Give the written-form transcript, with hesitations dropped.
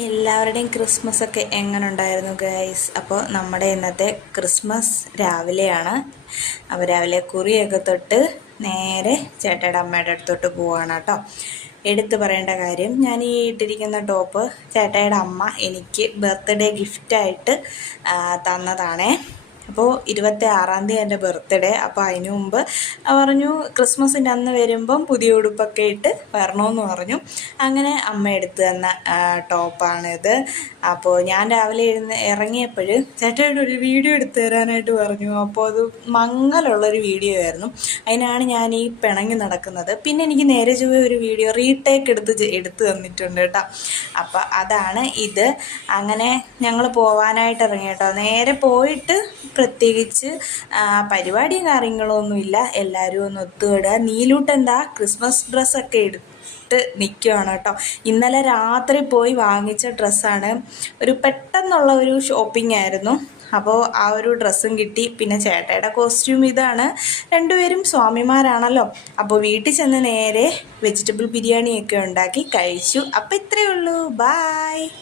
എല്ലാവരുടെയും ക്രിസ്മസ് ഒക്കെ എങ്ങനെ ഉണ്ടായിരുന്നു ഗൈസ്? അപ്പോൾ നമ്മുടെ ഇന്നത്തെ ക്രിസ്മസ് രാവിലെയാണ്. അപ്പോൾ രാവിലെ കുറിയൊക്കെ തൊട്ട് നേരെ ചേട്ടയുടെ അമ്മയുടെ അടുത്തോട്ട് പോവാണ് കേട്ടോ. എടുത്തു പറയേണ്ട കാര്യം, ഞാൻ ഈ ഇട്ടിരിക്കുന്ന ടോപ്പ് ചേട്ടയുടെ അമ്മ എനിക്ക് ബർത്ത്ഡേ ഗിഫ്റ്റായിട്ട് തന്നതാണേ. അപ്പോൾ 26-ാം തീയതി എൻ്റെ ബർത്ത്ഡേ. അപ്പോൾ അതിനു മുമ്പ് പറഞ്ഞു ക്രിസ്മസിൻ്റെ അന്ന് വരുമ്പം പുതിയ ഉടുപ്പൊക്കെ ഇട്ട് വരണമെന്ന് പറഞ്ഞു. അങ്ങനെ അമ്മ എടുത്തു തന്ന ടോപ്പാണിത്. അപ്പോൾ ഞാൻ രാവിലെ ഇറങ്ങിയപ്പോൾ ചേട്ടയുടെ ഒരു വീഡിയോ എടുത്തു തരാനായിട്ട് പറഞ്ഞു. അപ്പോൾ അത് മങ്ങലുള്ളൊരു വീഡിയോ ആയിരുന്നു. അതിനാണ് ഞാൻ ഈ പിണങ്ങി നടക്കുന്നത്. പിന്നെ എനിക്ക് നേരെ ചൊവ്വേ ഒരു വീഡിയോ റീടേക്ക് എടുത്ത് തന്നിട്ടുണ്ട് കേട്ടോ. അപ്പോൾ അതാണ് ഇത്. അങ്ങനെ ഞങ്ങൾ പോവാനായിട്ട് ഇറങ്ങി കേട്ടോ. നേരെ പോയിട്ട് പ്രത്യേകിച്ച് പരിപാടിയും കാര്യങ്ങളൊന്നുമില്ല. എല്ലാവരും ഒന്ന് ഒത്തുകൂടുക. നീലൂട്ടെന്താ ക്രിസ്മസ് ഡ്രസ്സൊക്കെ ഇട്ട് നിൽക്കുകയാണ് കേട്ടോ. ഇന്നലെ രാത്രി പോയി വാങ്ങിച്ച ഡ്രസ്സാണ്. ഒരു പെട്ടെന്നുള്ള ഒരു ഷോപ്പിംഗ് ആയിരുന്നു. അപ്പോൾ ആ ഒരു ഡ്രസ്സും കിട്ടി. പിന്നെ ചേട്ടയുടെ കോസ്റ്റ്യൂം ഇതാണ്. രണ്ടുപേരും സ്വാമിമാരാണല്ലോ. അപ്പോൾ വീട്ടിൽ ചെന്ന് നേരെ വെജിറ്റബിൾ ബിരിയാണിയൊക്കെ ഉണ്ടാക്കി കഴിച്ചു. അപ്പോൾ ഇത്രയേ ഉള്ളൂ. ബായ്.